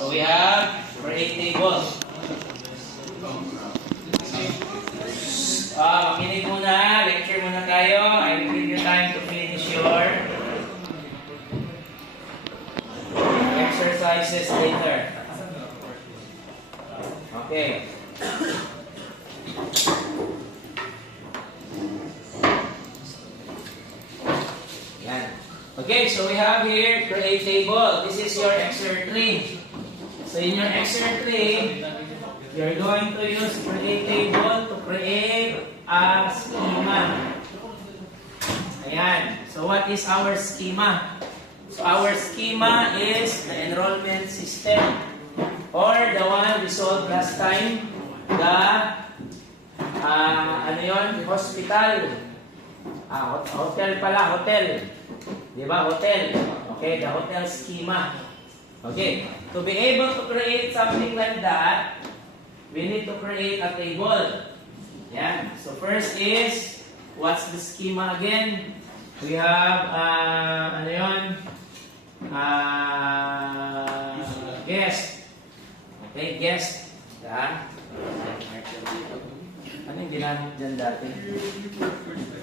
So we have create table. Makinig muna, lecture muna tayo. I will give you time to finish your exercises later. Okay. Yan. Okay, so we have here create table. This is your exercise 3. So in your exercise 3, you're going to use create table to create a schema. Ayan. So what is our schema? So our schema is the enrollment system or the one we solved last time, the the hospital. Hotel pala, hotel. Diba? Hotel. Okay, the hotel schema. Okay, to be able to create something like that, we need to create a table. Yeah. So first is, what's the schema again? We have, guest. Okay, guest. Yeah. Ano yung ginamit dyan dati?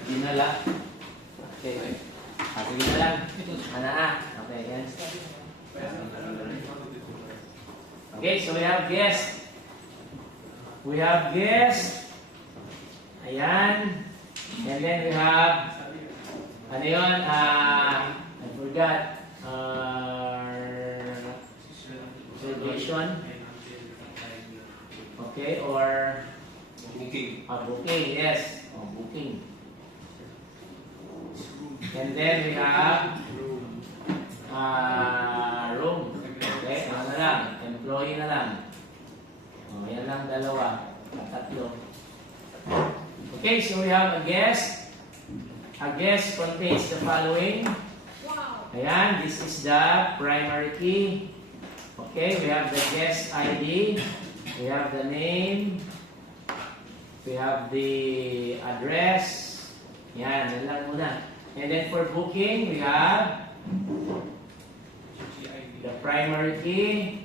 Dinala. Okay. Sige na lang. Okay, yan. Okay, so we have guest. We have guest. Ayan. And then we have, I forgot. Reservation. Okay, or booking. Booking, yes. Booking. And then we have room. Okay, ano na lang? Employee na lang. Yan lang dalawa. Tatlo. Okay, so we have a guest. A guest contains the following. Ayan, this is the primary key. Okay, we have the guest ID. We have the name. We have the address. Yan, yan lang muna. And then for booking, we have the primary key.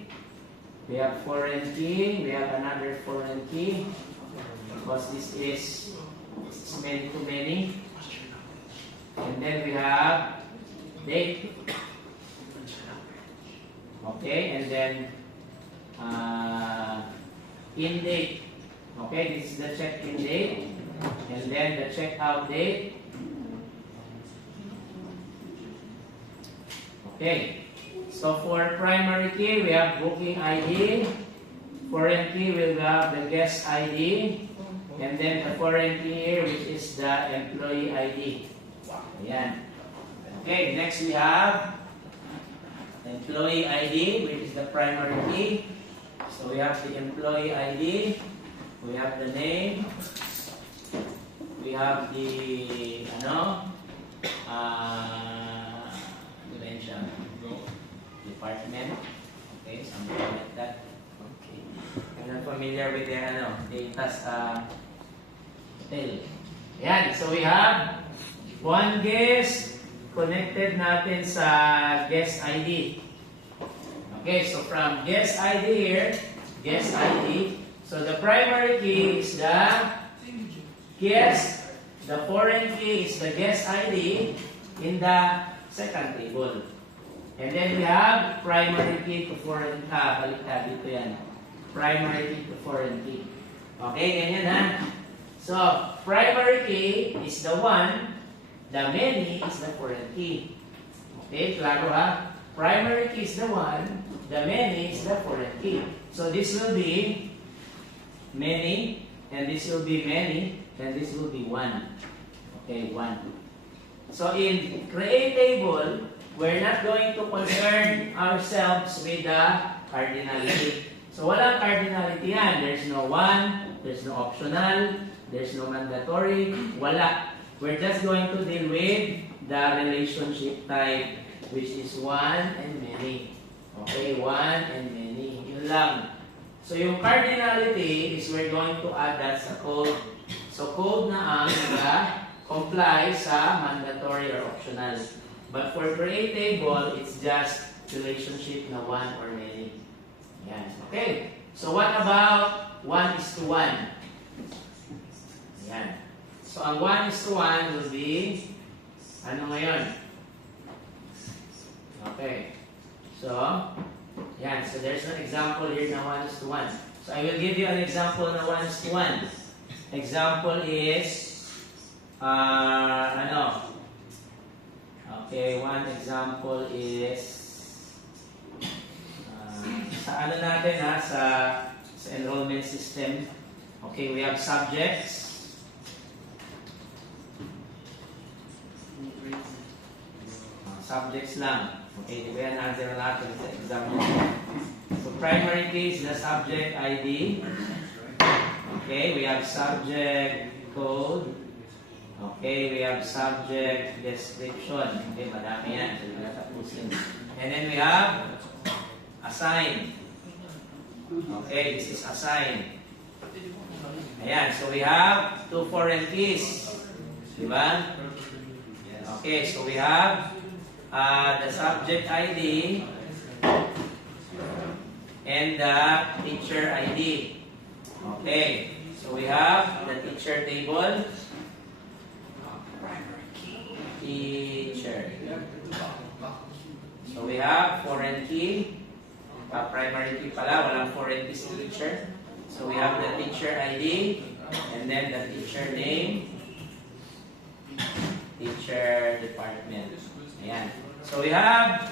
We have foreign key. We have another foreign key. Because this is many to many. And then we have date. Okay, and then in date. Okay, this is the check-in date. And then the check-out date. Okay, so for primary key, we have booking ID. Foreign key, we'll have the guest ID. And then the foreign key here, which is the employee ID. Ayan. Okay, next we have employee ID, which is the primary key. So we have the employee ID. We have the name. We have the, department. Okay, something like that. Okay. I'm not familiar with the, data hotel. Ayan, so we have one guest connected natin sa guest ID. Okay, so from guest ID here, guest ID. So the primary key is the guest, the foreign key is the guest ID in the second table. And then we have primary key to foreign key. Baliktad dito yan. Primary key to foreign key. Okay, ganyan ha. So, primary key is the one, the many is the foreign key. Okay, klaro ha? Primary key is the one, the many is the foreign key. So, this will be many, and this will be many, and this will be one. Okay, one. So, in create table, we're not going to concern ourselves with the cardinality. So, walang cardinality yan. There's no one, there's no optional, there's no mandatory, wala. We're just going to deal with the relationship type, which is one and many. Okay, one and many. Yun lang. So, yung cardinality is we're going to add that sa code. So, code na ang comply sa mandatory or optional. But for create table, it's just relationship na one or many. Okay. So what about 1:1? Ayan. So ang 1:1 will be, ano ngayon? Okay. So, yan. So there's an example here na 1:1. So I will give you an example na 1:1. Example is, ano? Okay, one example is, sa ano natin ha, sa enrollment system. Okay, we have subjects. Subjects lang. Okay, di ba yan answer natin sa exam. So primary key is the subject ID. Okay, we have subject code. Okay, we have subject description. Okay, madami yan. So, tapusin. And then we have assign. Okay, this is assign. Ayan, so we have two foreign keys. Diba? Okay, so we have the subject ID and the teacher ID. Okay, so we have the teacher table. Teacher. So we have foreign key. Primary key pala, walang foreign keys teacher. So we have the teacher ID and then the teacher name, teacher department. Ayan. So we have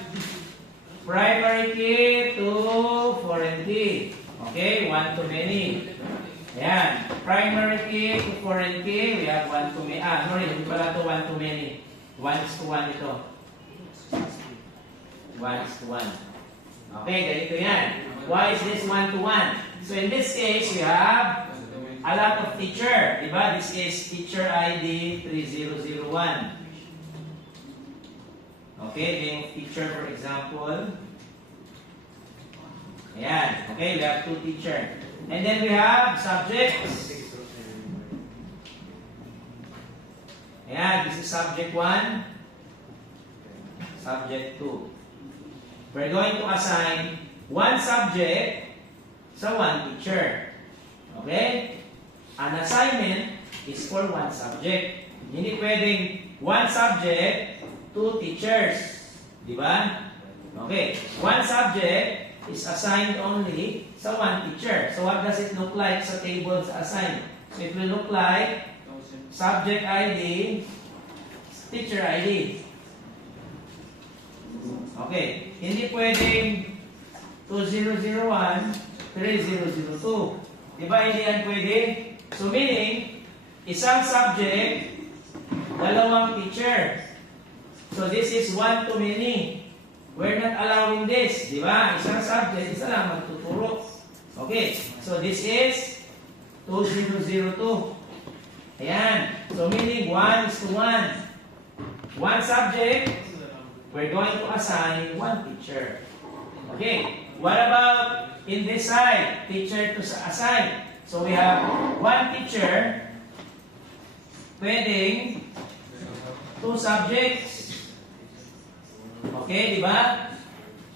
primary key to foreign key. Okay, one to many. Ayan. Primary key to foreign key, we have one to many. Sorry, hindi pala to one to many. 1:1 ito. 1:1. Okay, ganito yan. Why is this 1:1? So in this case, we have a lot of teacher. Diba? This is teacher ID 3001. Okay, name of teacher for example. Ayan. Okay, we have two teacher. And then we have subjects. Ayan, this is subject 1. Subject 2. We're going to assign one subject sa one teacher. Okay? An assignment is for one subject. Hindi pwedeng one subject, two teachers. Di ba? Okay. One subject is assigned only sa one teacher. So what does it look like sa table sa assign? So it will look like subject ID, teacher ID. Okay. Hindi pwedeng 2001, 3002. Diba hindi yan pwede? So meaning, isang subject, dalawang teacher. So this is one to many. We're not allowing this. Diba? Isang subject, isa lang magtuturo. Okay. So this is 2002. Ayan. So meaning 1:1. One subject, we're going to assign one teacher. Okay. What about in this side? Teacher to assign. So we have one teacher, pwedeng two subjects. Okay, di ba?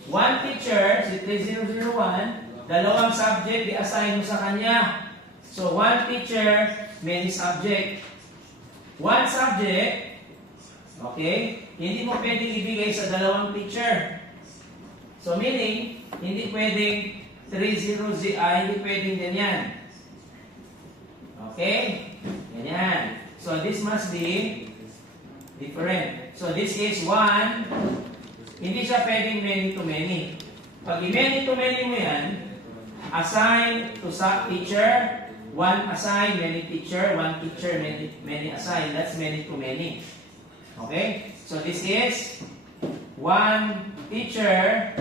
One teacher, si 3001, dalawang subject i-assign mo sa kanya. So one teacher, many subject. One subject, okay, hindi mo pwedeng ibigay sa dalawang teacher. So meaning, hindi pwedeng 30, hindi pwedeng ganyan. Okay? Ganyan. So this must be different. So this is one. Hindi siya pwedeng many to many. Pag many to many mo yan, assign to teacher, one assign, many teacher, one teacher, many assign. That's many to many. Okay? So this is one teacher,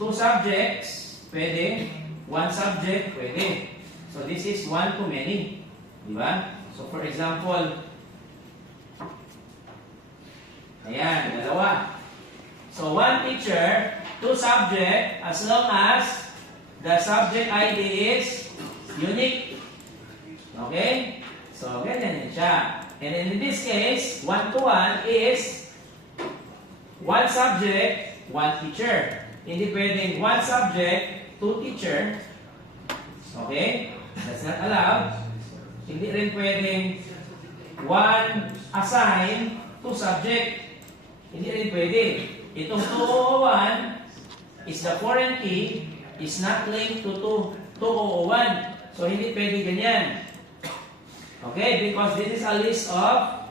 two subjects, pwede. One subject, pwede. So this is one to many. Diba? So for example, ayan, dalawa. So one teacher, two subject, as long as the subject ID is unique. Okay? So ganyan yun siya. And in this case, 1:1 is one subject, one teacher. Hindi pwedeng one subject, two teacher. Okay? That's not allowed. Hindi rin pwedeng one assign, two subject. Hindi rin pwede. Itong 201 is the foreign key is not linked to 201. So, hindi pwede ganyan. Okay? Because this is a list of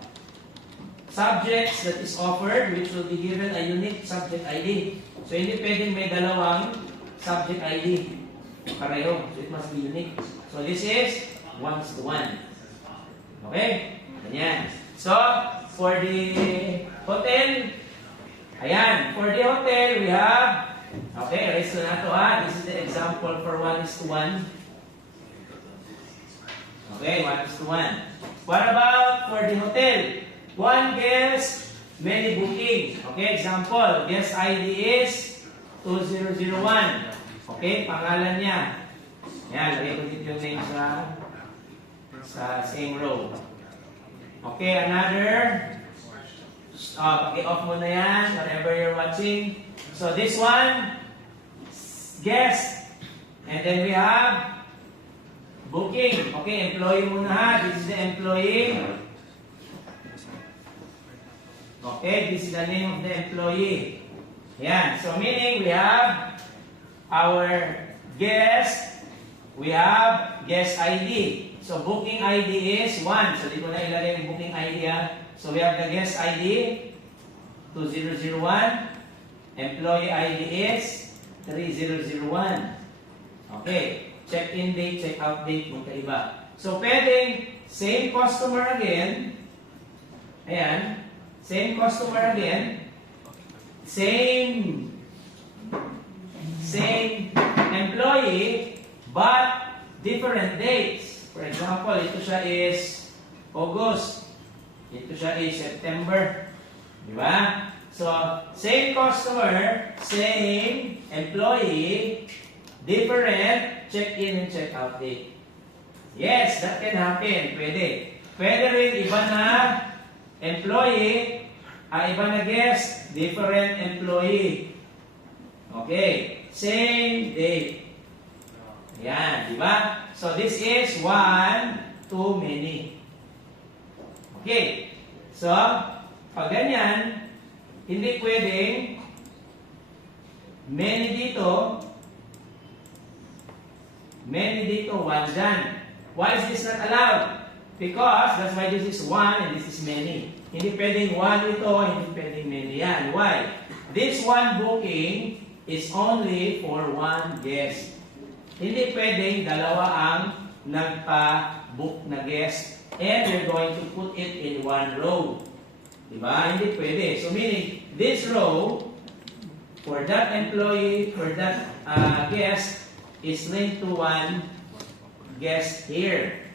subjects that is offered which will be given a unique subject ID. So, hindi pwedeng may dalawang subject ID. Pareho. So, it must be unique. So, this is 1:1. Okay? Ganyan. So, for the hotel, ayan. For the hotel, we have, okay, erase na ito ha. This is the example for 1:1. Okay, 1:1. What about for the hotel? One guest, many booking. Okay, example, guest ID is 2001. Okay, pangalan niya. Ayan, lagay ko dito yung name sa same row. Okay, another. Paki-off mo na yan, whatever you're watching. So this one, guest. And then we have booking. Okay, employee muna ha. This is the employee. Okay, this is the name of the employee. Yan. So meaning we have our guest. We have guest ID. So booking ID is 1. So dito na ilagay yung booking ID ha. So we have the guest ID 2001. Employee ID is 3001. Okay. Check-in date, check-out date, magkaiba. So pwedeng same customer again. Ayan. Same customer again. Same employee, but different dates. For example, ito siya is August. Ito siya is September. Diba? So, same customer, same employee, different check-in and check-out date. Yes, that can happen. Pwede. Pwede rin iba na employee, iba na guest, different employee. Okay. Same date. Yan, di ba? So this is one too many. Okay. So, pag ganyan, hindi pwedeng many dito, one dyan. Why is this not allowed? Because that's why this is one and this is many. Hindi pwedeng one ito, hindi pwedeng many yan. Why? This one booking is only for one guest. Hindi pwedeng dalawa ang nagpa-book na guest and we're going to put it in one row. Diba? Hindi pwede. So meaning, this row, for that employee, for that guest, is linked to one guest here.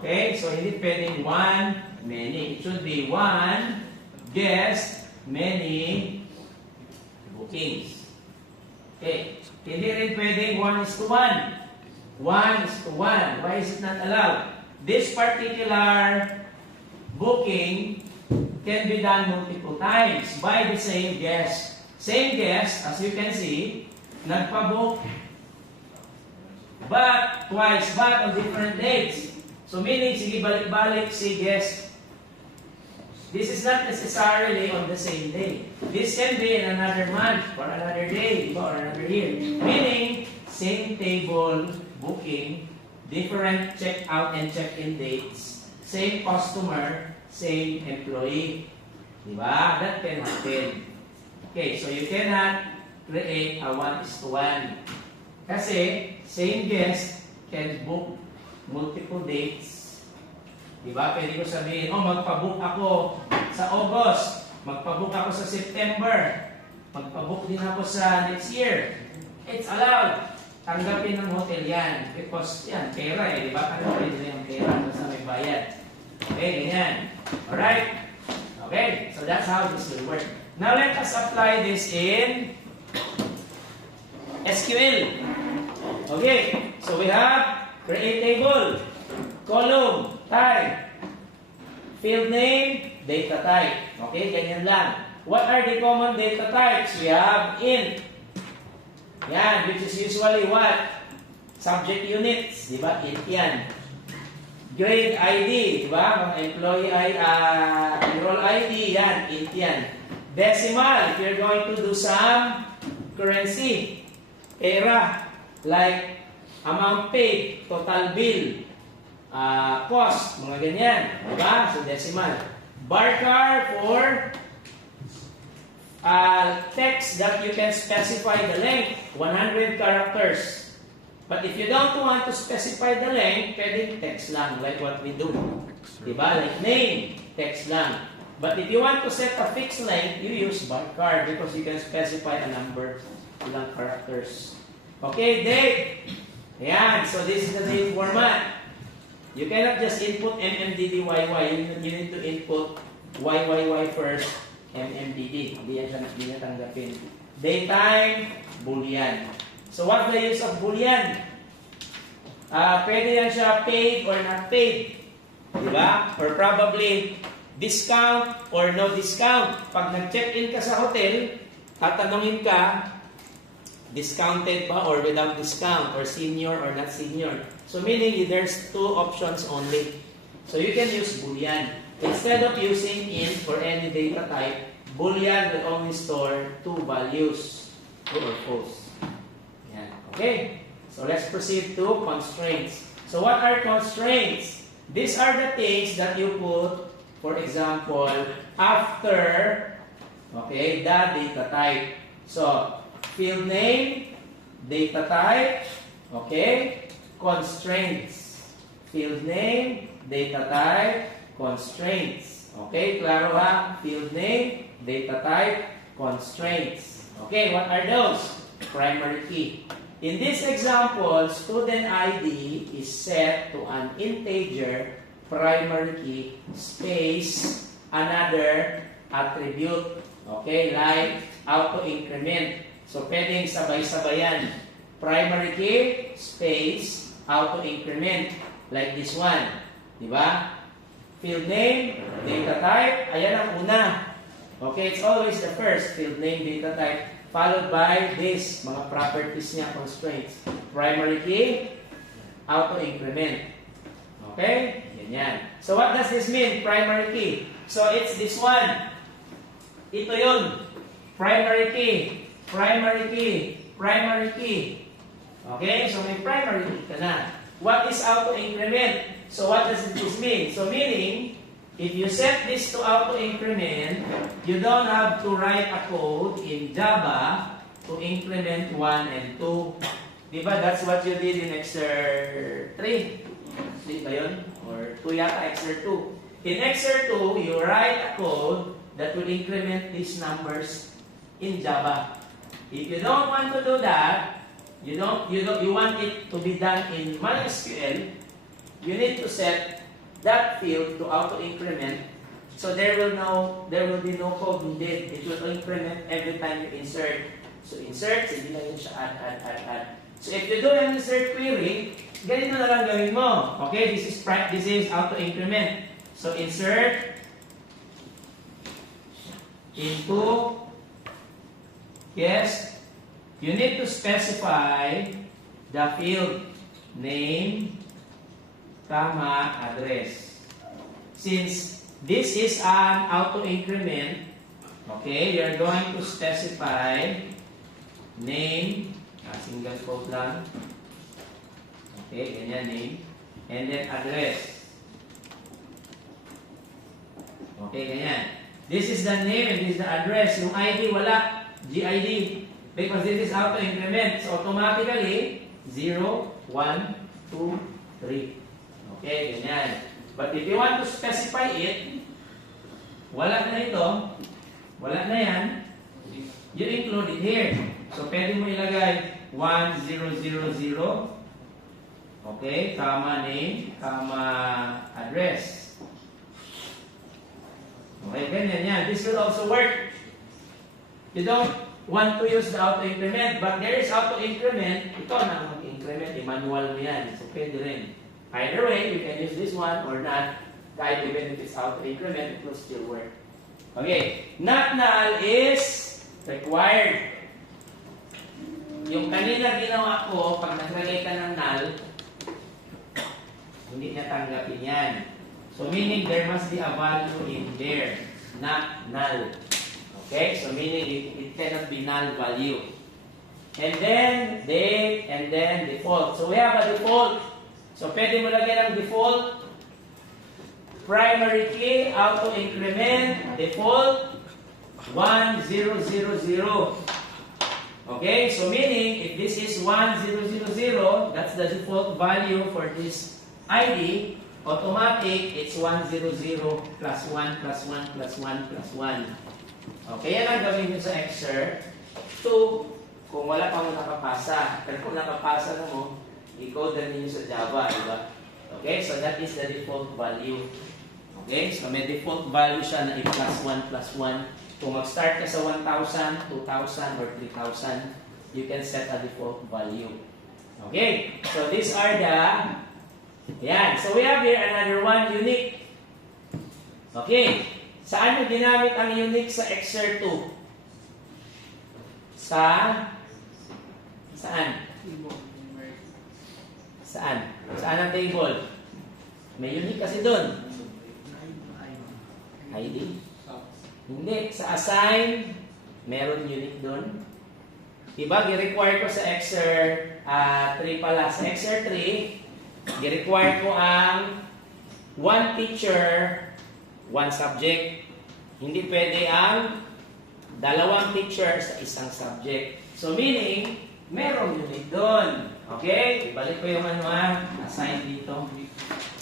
Okay? So hindi pwedeng one, many. It should be one guest, many bookings. Okay. Hindi rin pwedeng 1:1. 1:1. Why is it not allowed? This particular booking can be done multiple times by the same guest. Same guest, as you can see, nagpa-book, but twice, but on different dates. So meaning, sige, balik-balik si guest. This is not necessarily on the same day. This can be in another month, or another day, or another year. Meaning, same table booking, different check-out and check-in dates, same customer, same employee. Diba? That can happen. Okay, so you cannot create a 1:1. Kasi, same guest can book multiple dates. Diba? Pwede ko sabihin, magpabook ako sa August, magpabook ako sa September, magpabook din ako sa next year. It's allowed. Tanggapin ng hotel yan. Because yan, pera eh. Diba? Ano pwede na yung pera sa may bayad. Okay, ganyan. Alright? Okay, so that's how this will work. Now let us apply this in SQL. Okay, so we have create table, column, type, field name, data type. Okay, ganyan lang. What are the common data types? We have int. Yan, which is usually what? Subject units, di ba? Int yan. Grade ID, di ba? Mga employee enroll ID, yan, int yan. Decimal, if you're going to do some currency. Era, like amount paid, total bill, cost, mga ganyan. Di ba? So decimal. Barchar for text that you can specify the length, 100 characters. But if you don't want to specify the length, pwedeng text lang, like what we do. Diba? Like name, text lang. But if you want to set a fixed length, you use barchar because you can specify a number, ilang characters. Okay, date. Ayan, so this is the date format. You cannot just input MMDDYY. You need to input YYY first, MMDD. Hindi yan tanggapin. Daytime, Boolean. So what's the use of Boolean? Pwede yan siya paid or not paid. Diba? Or probably discount or no discount. Pag nag-check-in ka sa hotel, tatanungin ka, discounted ba or without discount, or senior or not senior. So meaning there's two options only. So you can use Boolean. Instead of using int for any data type, Boolean will only store two values, true or false. Yan. Okay? So let's proceed to constraints. So what are constraints? These are the things that you put, for example, after, okay, the data type. So, field name, data type, okay, constraints. Field name, data type, constraints. Okay, klaro ha? Field name, data type, constraints. Okay, what are those? Primary key. In this example, student ID is set to an integer primary key space another attribute. Okay, like auto increment. So, pwedeng sabay-sabayan. Primary key space auto increment. Like this one. Diba? Field name, data type, ayan ang una. Okay, it's always the first, field name, data type, followed by this, mga properties niya, constraints. Primary key, auto increment. Okay? Yan. So what does this mean, primary key? So it's this one. Ito yun. Primary key, primary key, primary key. Okay? So may primary key ka na. What is auto increment? So what does this mean? So meaning, if you set this to auto increment, you don't have to write a code in Java to increment 1 and 2. Diba? That's what you did in Exer 3. Di ba yun? Or 2 yata, Exer 2. In Exer 2, you write a code that will increment these numbers in Java. If you don't want to do that, you want it to be done in MySQL, you need to set that field to auto increment, so there will be no code needed. It will increment every time you insert. So insert, hindi na yun siya add. So if you do an insert query, ganito na lang gawin mo. Okay, this is auto increment. So insert into, yes, you need to specify the field name, address. Since this is an auto increment, okay, you're going to specify name, single quote lang, okay, ganyan name, and then address. Okay, ganyan. This is the name and this is the address. Yung ID wala, GID, because this is auto increment. So automatically 0, 1, 2, 3. Okay, ganyan. But if you want to specify it, wala na ito, wala na yan, you include it here. So, pwede mo ilagay 1000, okay, comma name, comma address. Okay, ganyan yan. This will also work. You don't want to use the auto increment, but there is auto increment, ito na mag-increment, manual mo yan. So, pwede rin. Either way, you can use this one or not. Kahit even if it's auto increment, it will still work. Okay, not null is required. Yung kanina ginawa ko, pag naglagay ka ng null, hindi niya tanggapin yan. So meaning there must be a value in there, not null. Okay, so meaning it cannot be null value. And then date, and then default. So we have a default. So pwede mo lagyan ng default. Primary key, auto increment, default, 1000. Okay, so meaning if this is 1000, that's the default value for this ID, automatic, it's 100 plus 1 plus 1 plus 1 plus 1. Okay, yan ang gawin nyo sa excerpt. 2, kung wala pa mo nakapasa. Pero kung nakapasa na mo, i-code na ninyo sa Java, di ba? Okay, so that is the default value. Okay, so may default value siya na i-plus 1 plus 1. Kung mag-start ka sa 1,000, 2,000, or 3,000, you can set a default value. Okay, so these are the... Yan, so we have here another one, unique. Okay, saan nyo ginamit ang unique sa excerpt 2? Saan? Saan ang table? May unique kasi doon. ID? Hindi. Sa assign, meron unique doon. Diba, gi-require ko sa excerpt 3 pala. Sa excerpt 3, gi-require ko ang 1 teacher, 1 subject. Hindi pwede ang 2 teacher sa isang subject. So meaning, meron unique doon. Okay? Ibalik ko yung assign dito.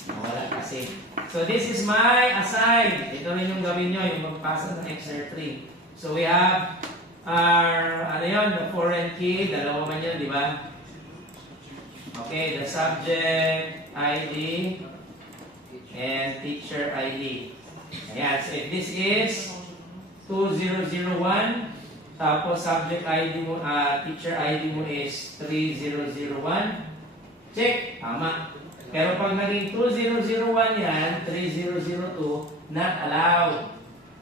Wala kasi. So this is my assign. Ito rin yung gawin nyo, yung magpasa ng excerpt 3. So we have our, the foreign key. Dalawa man yun, di ba? Okay, the subject ID and teacher ID. Ayan, so if this is 2001, tapos subject ID mo, teacher ID mo is 3001, check, tama. Pero pag naging 2001 yan, 3002, not allowed.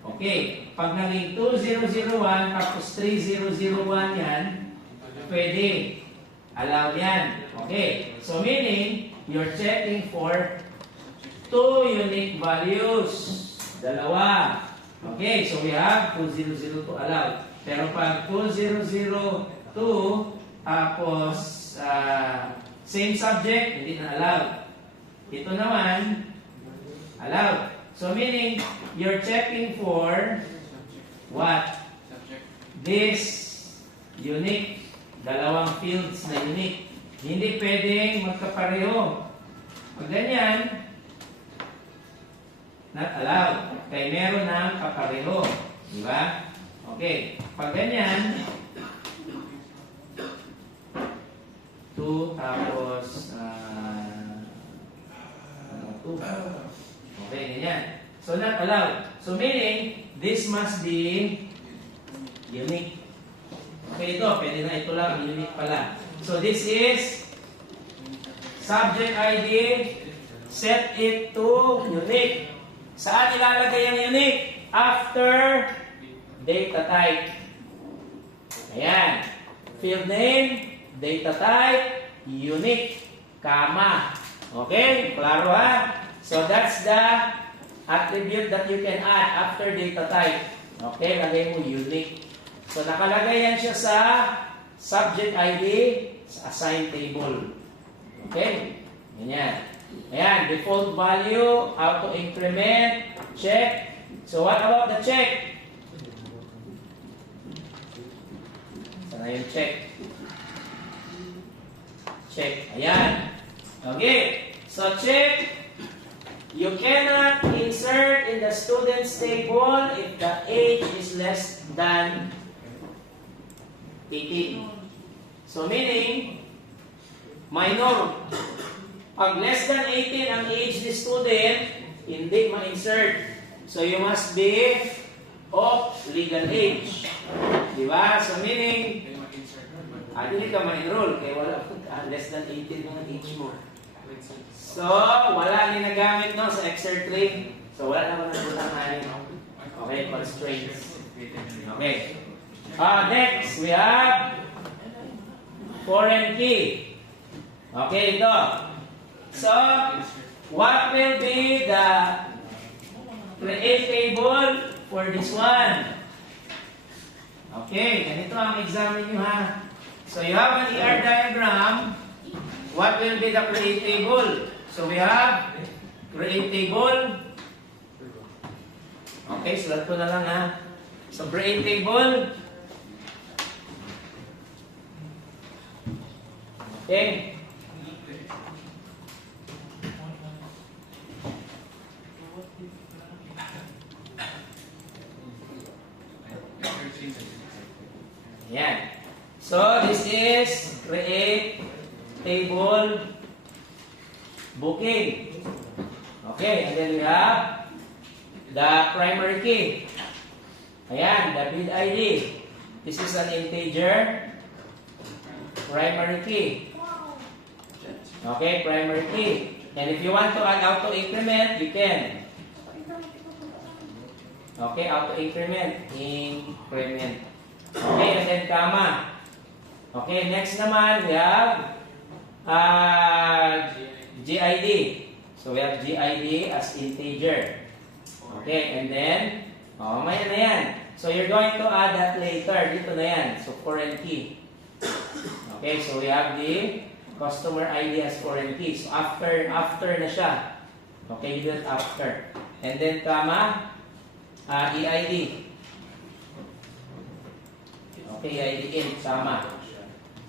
Okay, pag naging 2001 tapos 3001 yan, pwede. Allowed yan. Okay, so meaning, you're checking for 2 unique values. Dalawa. Okay, so we have 2002 allowed. Pero pag 2002, tapos same subject, hindi na allowed. Ito naman, allowed. So meaning, you're checking for what? This unique. Dalawang fields na unique. Hindi pwedeng magkapareho. Pag ganyan, not allowed. Kaya meron ng kapareho. Di ba? Okay. Pag ganyan, 2 tapos 2. Okay, ganyan. So not allowed. So meaning, this must be unique. Okay, ito. Pwede na ito lang. Unique pala. So this is subject ID. Set it to unique. Saan ilalagay ang unique? After data type. Ayan. Field name, data type, unique, comma. Okay? Klaro ha? So that's the attribute that you can add after data type. Okay? Lagay mo unique. So nakalagay yan siya sa subject ID sa assign table. Okay? Ganyan. Ayan. Default value, auto increment, check. So what about the check? Sana yung check. Check. Ayan. Okay. So check. You cannot insert in the student's table if the age is less than 18. So meaning, minor. Pag less than 18 ang age ni student, hindi ma-insert. So you must be of legal age. Diba? So meaning, hindi ka ma-enroll kaya wala less than 18 ang age mo. So, wala ginagamit no sa excerpt 3. So wala naman ang butang Okay, constraints. Okay. Next, we have foreign key. Okay, ito. So, what will be the create table for this one? Okay, ganito ang examine nyo ha. So, you have an ER diagram. What will be the create table? So, we have create table. Okay, sulat ko na lang ha. So, create table. Okay. Yan. So, this is create table booking. Okay, and then we have the primary key. Ayan, the bid ID. This is an integer primary key. Okay, primary key. And if you want to add auto increment, you can. Okay, auto increment. Increment. Okay, and then comma. Okay, next naman, we have GID. So we have GID as integer. Okay, and then, maya na yan. So you're going to add that later. Dito na yan. So foreign key. Okay, so we have the customer ID as foreign key. So after na siya. Okay, you do it after. And then comma, EID. Okay, EID in, comma.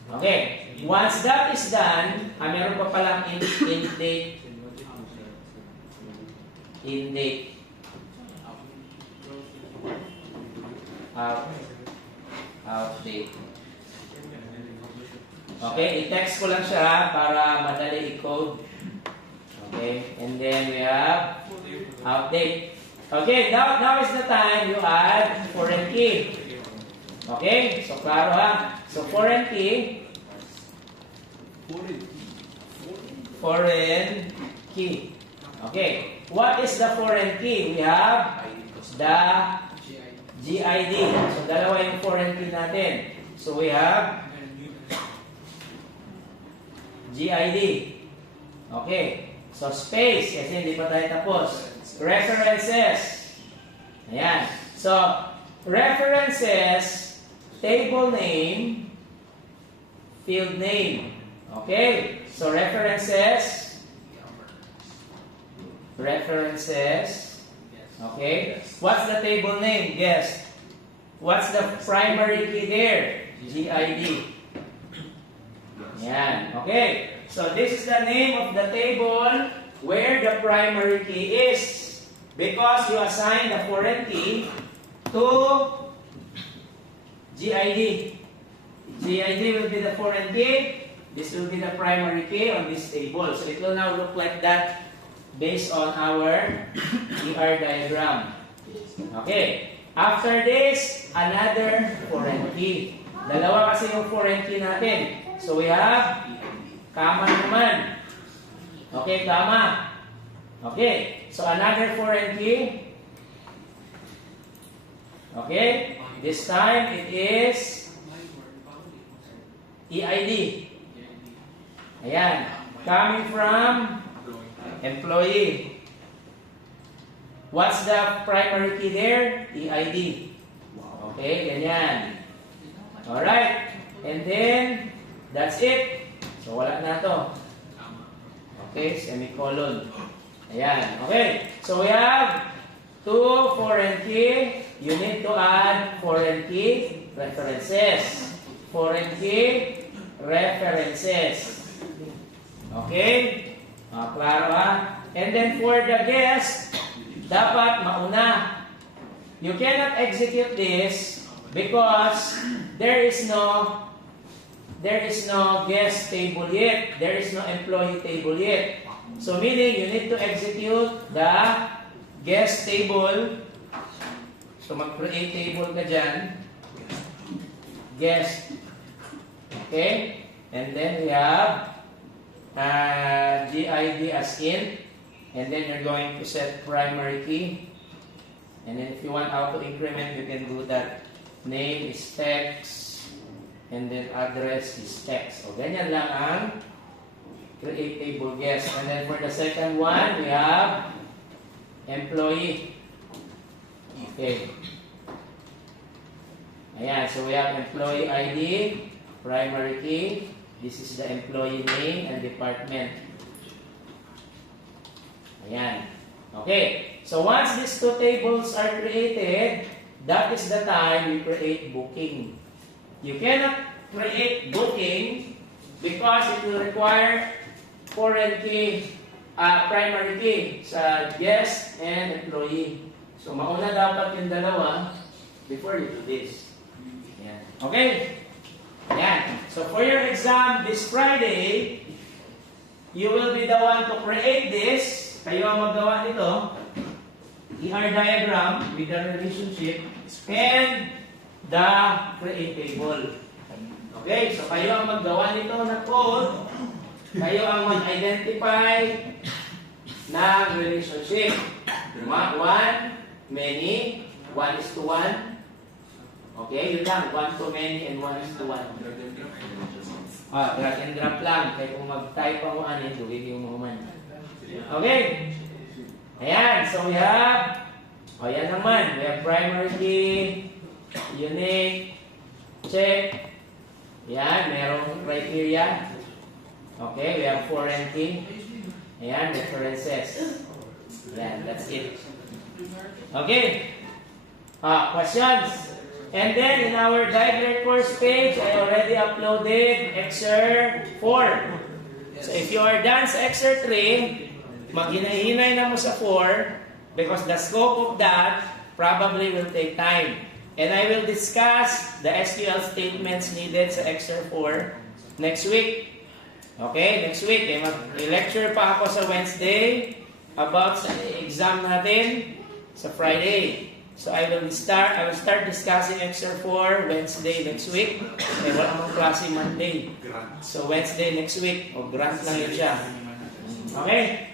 Okay, once that is done, meron pa palang in date. In date. Out date. Okay, i-text ko lang siya para madali i-code. Okay, and then we have outdate. Okay, now is the time you add foreign key. Okay, so klaro ha. So foreign key. Foreign key. Okay, what is the foreign key? We have the GID. So dalawa yung foreign key natin. So we have GID. Okay. So space, kasi hindi pa tayo tapos. References. Ayan. So, references, table name, field name. Okay. So, references. Okay. What's the table name? Guess. What's the primary key there? GID. Yan. Okay. So, this is the name of the table where the primary key is. Because you assign the foreign key to GID. GID will be the foreign key. This will be the primary key on this table. So, it will now look like that based on our ER diagram. Okay. After this, another foreign key. Dalawa kasi yung foreign key natin. So, we have comma naman. Okay, comma. Okay. So, another foreign key. Okay. This time, it is EID. Ayan. Coming from employee. What's the primary key there? EID. Okay, ganyan. Alright. And then, that's it. So, wala na to. Okay, semicolon. Ayan. Okay. So, we have two foreign key. You need to add foreign key references. Foreign key references. Okay? Klaro ha? And then for the guest, dapat mauna. You cannot execute this because there is no guest table yet. There is no employee table yet. So meaning you need to execute the guest table. So mag-create table ka dyan. Guest. Okay? And then we have GID as int. And then you're going to set primary key. And then if you want auto increment, you can do that. Name is text, and then address is text. O ganyan lang ang create table guest. And then for the second one, we have employee. Okay. Ayan, so we have employee ID, primary key. This is the employee name and department. Ayan. Okay. So once these two tables are created, that is the time we create booking. You cannot create booking because it will require foreign key, primary key sa guest and employee. So mauna dapat yung dalawa before you do this. Ayan. Okay? Ayan. So for your exam this Friday, you will be the one to create this. Kayo ang magawa nito. ER diagram with the relationship and the create table. Okay? So kayo ang maggawa nito na code. Kayo ang mag-identify ng relationship. One, many, 1:1. Okay? Yun lang. 1 to many and 1:1. Drag and drop lang. Kaya kung mag-type ang ano, duwig yung mga man. Okay? Ayan. So we have, yan naman. We have primary key, unique, check. Ayan. Merong criteria. Okay. We have foreign key. Ayan. References. Ayan. That's it. Okay. Questions? And then in our Diagler course page, I already uploaded Excerpt 4. So if you are done sa Excerpt 3, maghinay-hinay na mo sa 4 because the scope of that probably will take time. And I will discuss the SQL statements needed sa Excerpt 4 next week. Okay, next week. Mag-lecture pa ako sa Wednesday about sa exam natin sa Friday. So I will start discussing Excerpt 4 Wednesday next week. Eh, wala mong klase Monday. So Wednesday next week. O grant lang yun siya. Okay?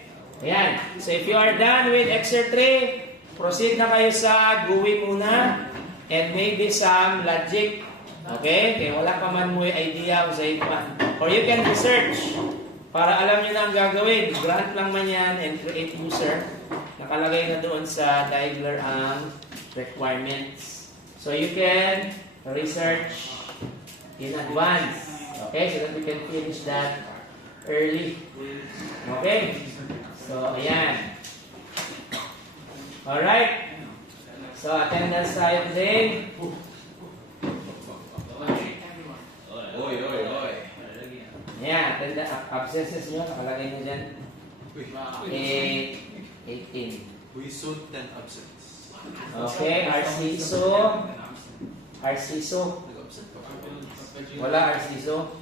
Ayan. So if you are done with Excerpt 3, proceed na kayo sa GUI muna and maybe some logic. Okay? Kaya wala pa man mo idea o sa iba. Or you can research para alam nyo na ang gagawin. Grant lang man yan and create user. Nakalagay na doon sa Diagler ang requirements. So you can research in advance. Okay? So that we can finish that early. Okay? So, ayan. Alright. So, attendance tayo today. Ayan, absences nyo, nakalagay nyo dyan. 18. We soon 10 absence. Okay, RCSO. RCSO. Wala RCSO.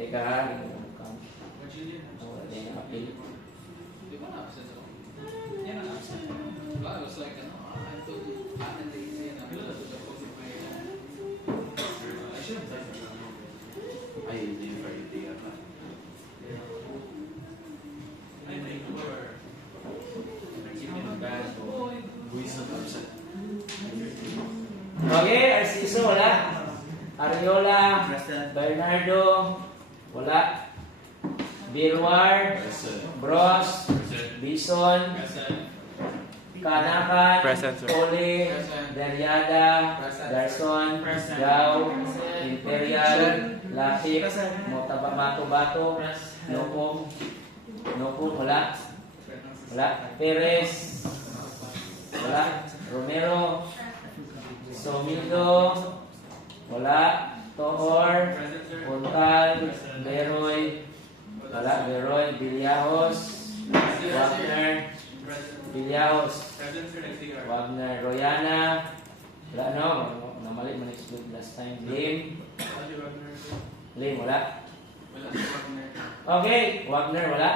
Teka ha, hindi ko count. Wala din yung appeal. Okay, Arciso, wala. Ariola, Bernardo, wala. Birwar, Bros, Bison, Kanakan, Poli, Deriada, Garson, Gao, Imperial, Lapik, Matabato-Bato, Nopong, wala. Wala. Perez, wala. Romero, Somildo, wala. Toor, Puntal, Beroy, wala. Beroy, Villajos, Wagner, Villajos, Wagner, Royana, wala no, namali man exclude last time. Lim, wala. Okay, Wagner, wala.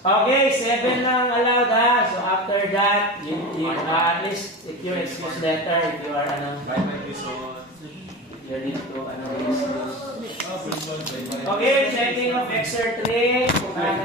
Okay, 7 lang allowed ha. So after that, you at least if you excuse letter, if you are you need to excuse. Okay, checking of Excerpt 3.